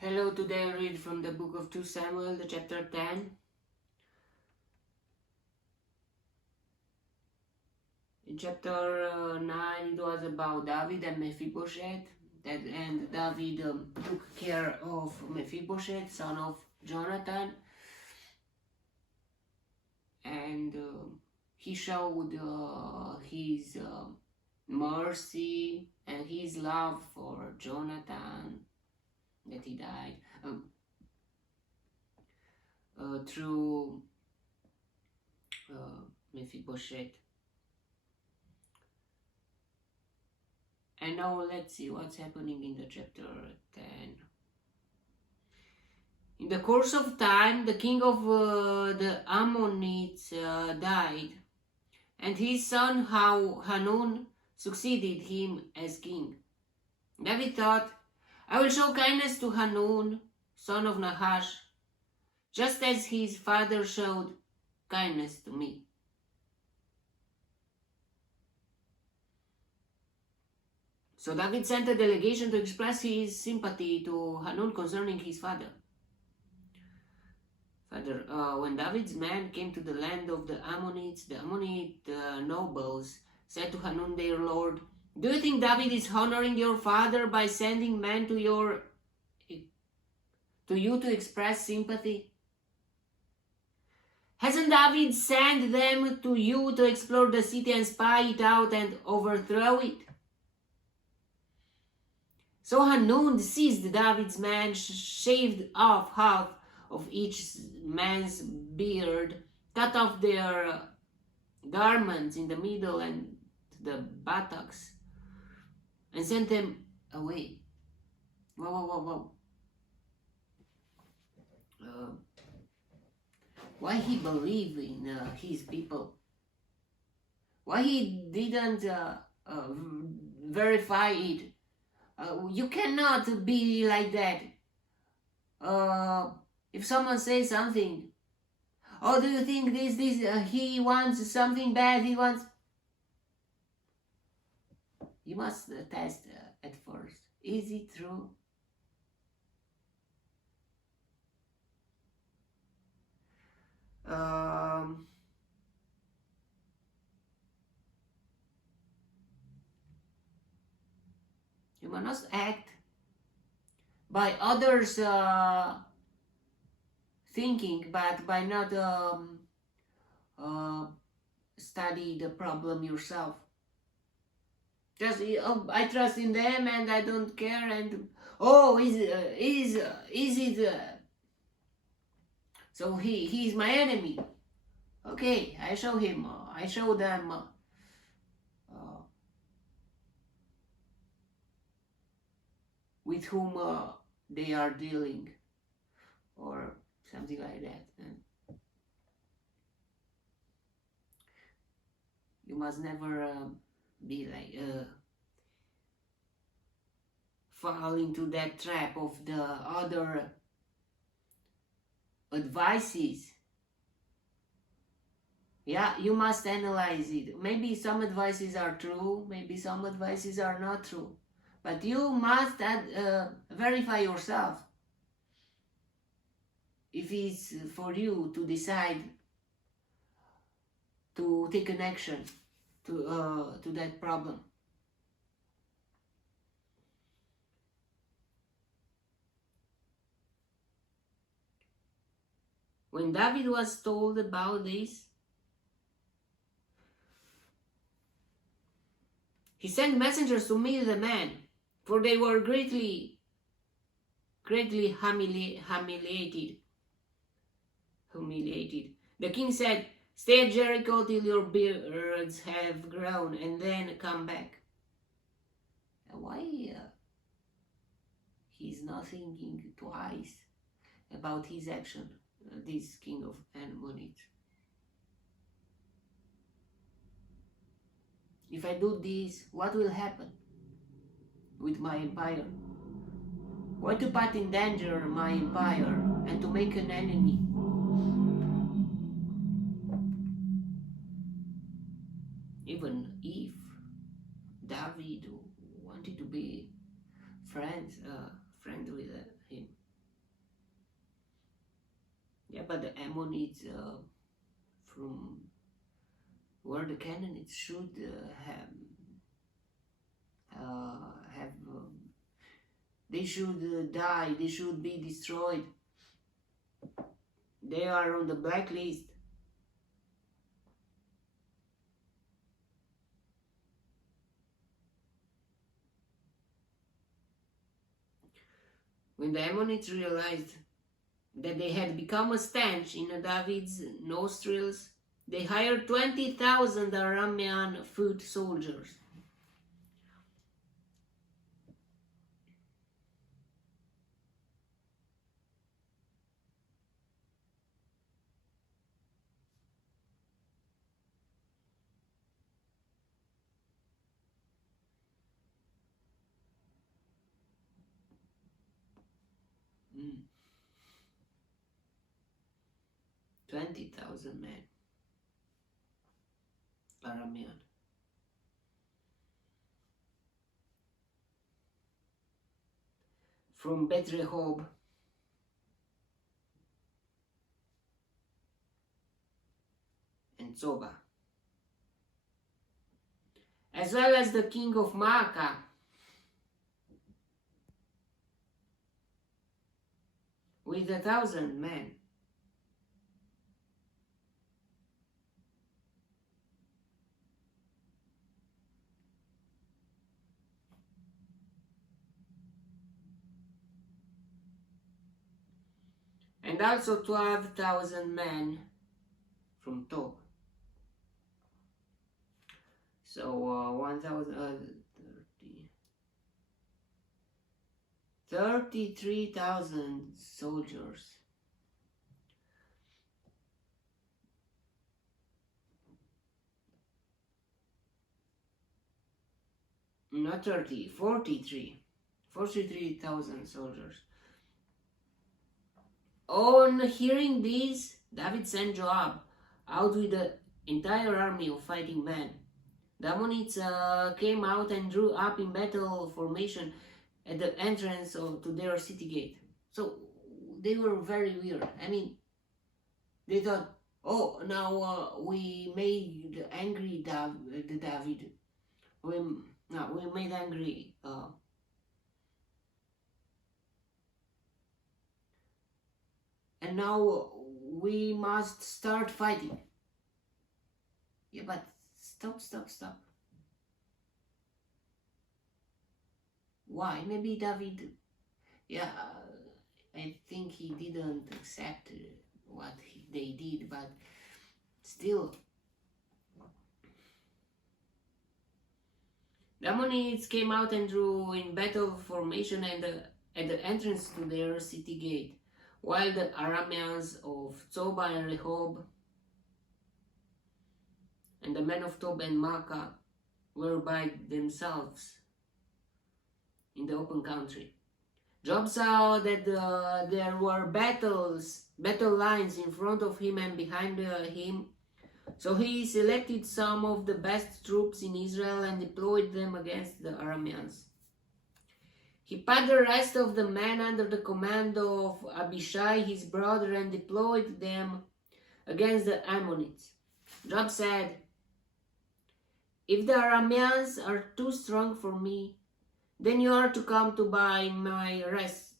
Hello, today I read from the book of 2 Samuel, the chapter 10. In chapter 9, it was about David and Mephibosheth, and David took care of Mephibosheth, son of Jonathan, and he showed his mercy and his love for Jonathan, that he died, through Mephibosheth. And now let's see what's happening in the chapter 10. In the course of time, the king of the Ammonites died, and his son Hanun succeeded him as king. David thought, I will show kindness to Hanun, son of Nahash, just as his father showed kindness to me. So David sent a delegation to express his sympathy to Hanun concerning his father. When David's men came to the land of the Ammonites, the Ammonite nobles said to Hanun their lord, do you think David is honoring your father by sending men to you to express sympathy? Hasn't David sent them to you to explore the city and spy it out and overthrow it? So Hanun seized David's men, shaved off half of each man's beard, cut off their garments in the middle and the buttocks, and sent them away. Whoa. Why he believed in his people? Why he didn't verify it? You cannot be like that. If someone says something, oh, do you think he wants something bad, you must test at first. Is it true? You must act by others' thinking, but by not study the problem yourself. Just I trust in them and I don't care, and is it so he's my enemy. Okay, I show him. I show them. With whom they are dealing, or something like that. And you must never be like fall into that trap of the other advices. Yeah, you must analyze it. Maybe some advices are true, maybe some advices are not true, but you must verify yourself if it's for you to decide to take an action to that problem. When David was told about this, he sent messengers to meet the men, for they were greatly humiliated. The king said, stay at Jericho till your beards have grown, and then come back. Why he's not thinking twice about his action, this king of Ammonites? If I do this, what will happen with my empire? Why to put in danger my empire and to make an enemy? Even if David wanted to be friend with him, by the Ammonites from where the Canaanites should they should die, they should be destroyed. They are on the blacklist. When the Ammonites realized that they had become a stench in David's nostrils, they hired 20,000 Aramean foot soldiers. Mm. 20,000 men. Aramean. From Bet Rehob and Zoba, as well as the king of Maacah, with 1,000 men. And also 12,000 men from Tob. So 33,000 soldiers. Not 30, 43,000 soldiers. On hearing this, David sent Joab out with the entire army of fighting men. The Ammonites came out and drew up in battle formation at the entrance to their city gate. So they were very weird. I mean, they thought, oh, now we made angry David. We made angry and now we must start fighting. Yeah, but stop. Why? Maybe David, I think he didn't accept what they did, but still. The Ammonites came out and drew in battle formation and at the entrance to their city gate, while the Arameans of Zoba and Rehob and the men of Tob and Maacah were by themselves in the open country. Joab saw that there were battle lines in front of him and behind him, so he selected some of the best troops in Israel and deployed them against the Arameans. He put the rest of the men under the command of Abishai, his brother, and deployed them against the Ammonites. Joab said, "If the Arameans are too strong for me, then you are to come to my rescue.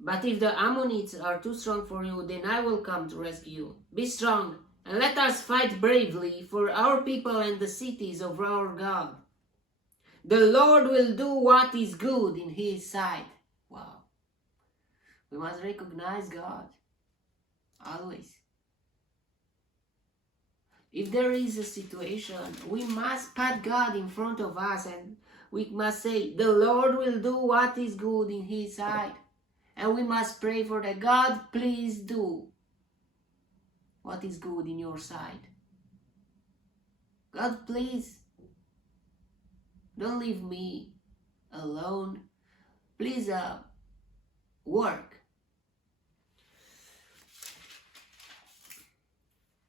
But if the Ammonites are too strong for you, then I will come to rescue you. Be strong, and let us fight bravely for our people and the cities of our God. The Lord will do what is good in His sight." Wow. We must recognize God. Always. If there is a situation, we must put God in front of us and we must say, the Lord will do what is good in His sight. And we must pray for that. God, please do what is good in your sight. God, please don't leave me alone. Please work.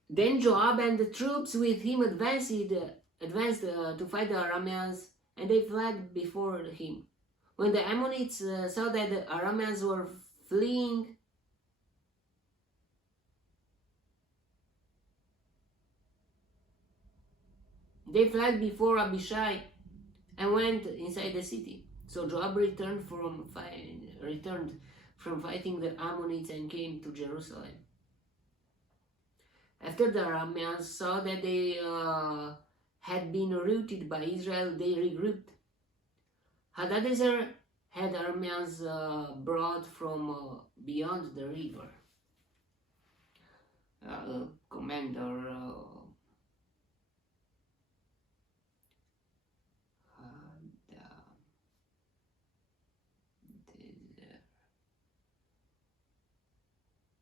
Then Joab and the troops with him advanced to fight the Arameans, and they fled before him. When the Ammonites saw that the Arameans were fleeing, they fled before Abishai and went inside the city. So Joab returned from fighting the Ammonites and came to Jerusalem. After the Arameans saw that they had been routed by Israel, they regrouped. Hadadezer had Arameans brought from beyond the river. Commander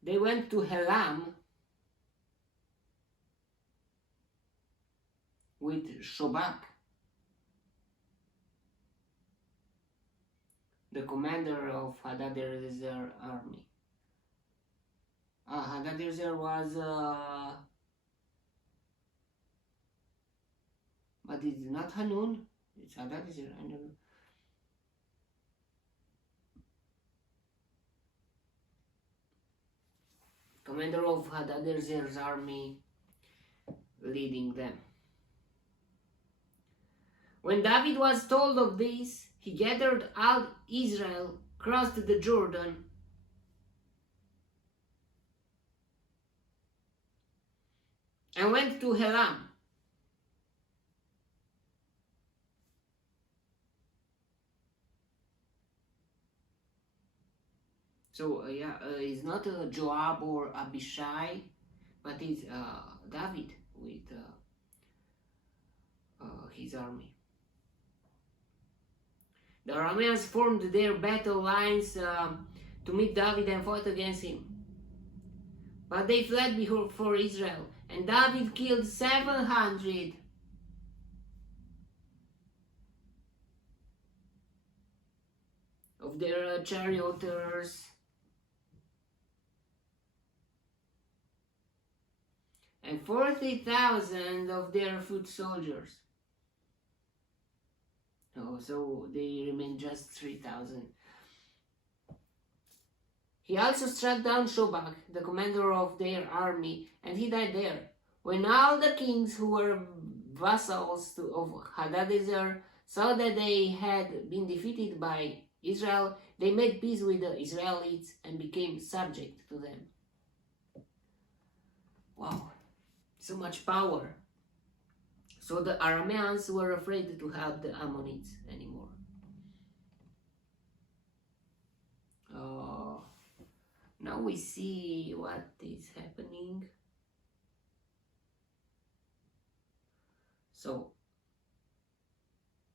they went to Helam with Shobak, the commander of Hadadezer army. Hadadezer was, but it's not Hanun, it's Hadadezer, I don't know. Commander of Hadadezer's army leading them. When David was told of this, he gathered all Israel, crossed the Jordan, and went to Helam. So it's not Joab or Abishai, but it's David with his army. The Arameans formed their battle lines to meet David and fought against him. But they fled before Israel, and David killed 700 of their charioteers and 40,000 of their foot soldiers. Oh, so they remained just 3,000. He also struck down Shobak, the commander of their army, and he died there. When all the kings who were vassals of Hadadezer saw that they had been defeated by Israel, they made peace with the Israelites and became subject to them. Wow, so much power. So the Arameans were afraid to help the Ammonites anymore. Now we see what is happening. So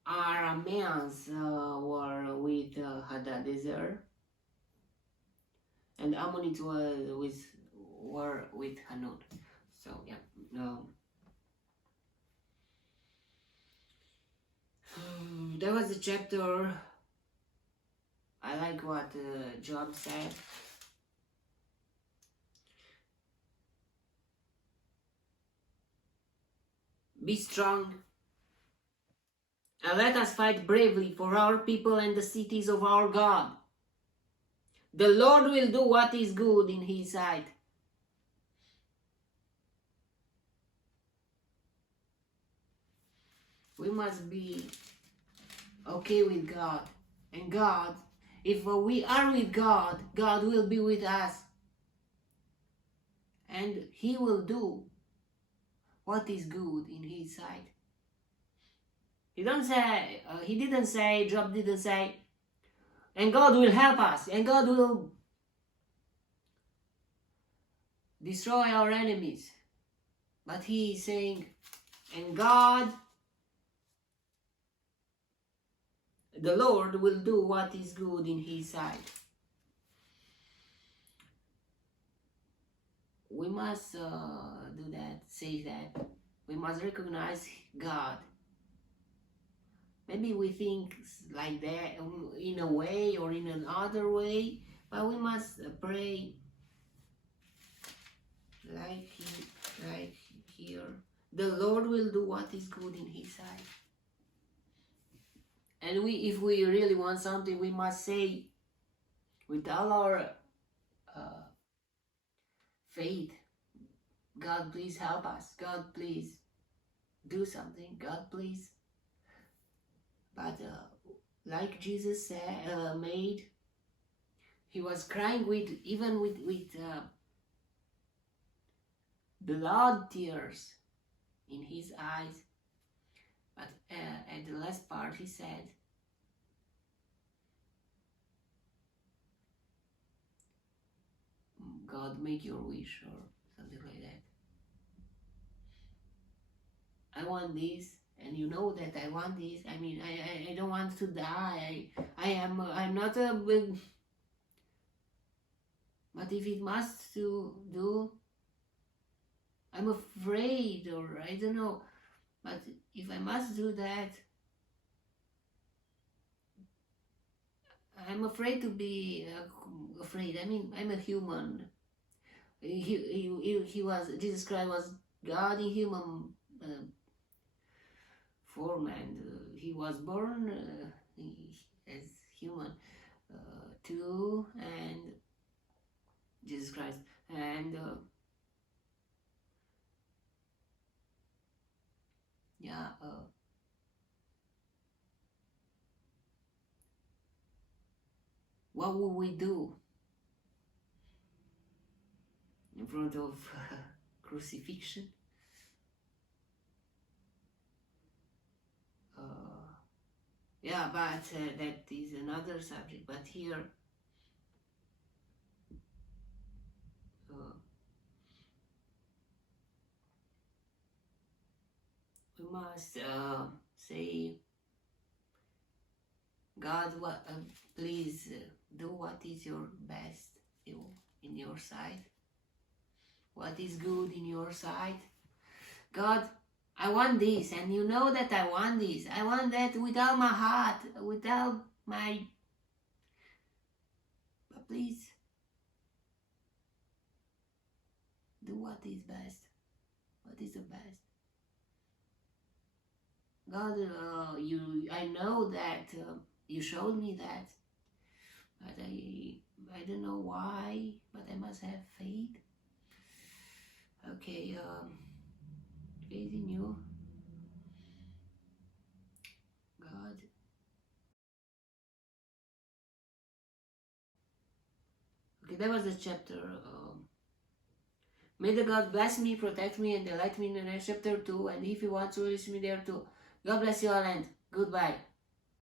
Arameans were with Hadadezer, and Ammonites were with Hanun. So yeah. That was the chapter. I like what Job said. Be strong, and let us fight bravely for our people and the cities of our God. The Lord will do what is good in His sight. We must be okay with God. And God, if we are with God, God will be with us. And He will do what is good in His sight. He didn't say, Job didn't say, and God will help us, and God will destroy our enemies. But he is saying, and God, the Lord will do what is good in His sight. We must do that, say that. We must recognize God. Maybe we think like that in a way or in another way, but we must pray like here. The Lord will do what is good in His sight. And if we really want something, we must say with all our faith, God, please help us. God, please do something. God, please. But like Jesus said, made, he was crying even with blood tears in his eyes. But at the last part he said, God, make your wish, or something like that. I want this, and you know that I want this. I mean, I don't want to die. I'm not a big, but if it must to do, I'm afraid, or I don't know. But if I must do that, I'm afraid to be afraid. I mean, I'm a human. He was, Jesus Christ was God in human form, and he was born as human too, and Jesus Christ, and yeah, what would we do in front of crucifixion? Yeah, but that is another subject. But here, we must say, God, please do what is your best in your sight. What is good in your sight? God, I want this, and you know that I want this. I want that with all my heart, with all my... But please, do what is best. What is the best? God, I know that you showed me that, but I don't know why, but I must have faith. Okay, faith in you, God. Okay, that was the chapter. May the God bless me, protect me, and delight me in the next chapter too. And if you want to listen me there too, God bless you all, and goodbye.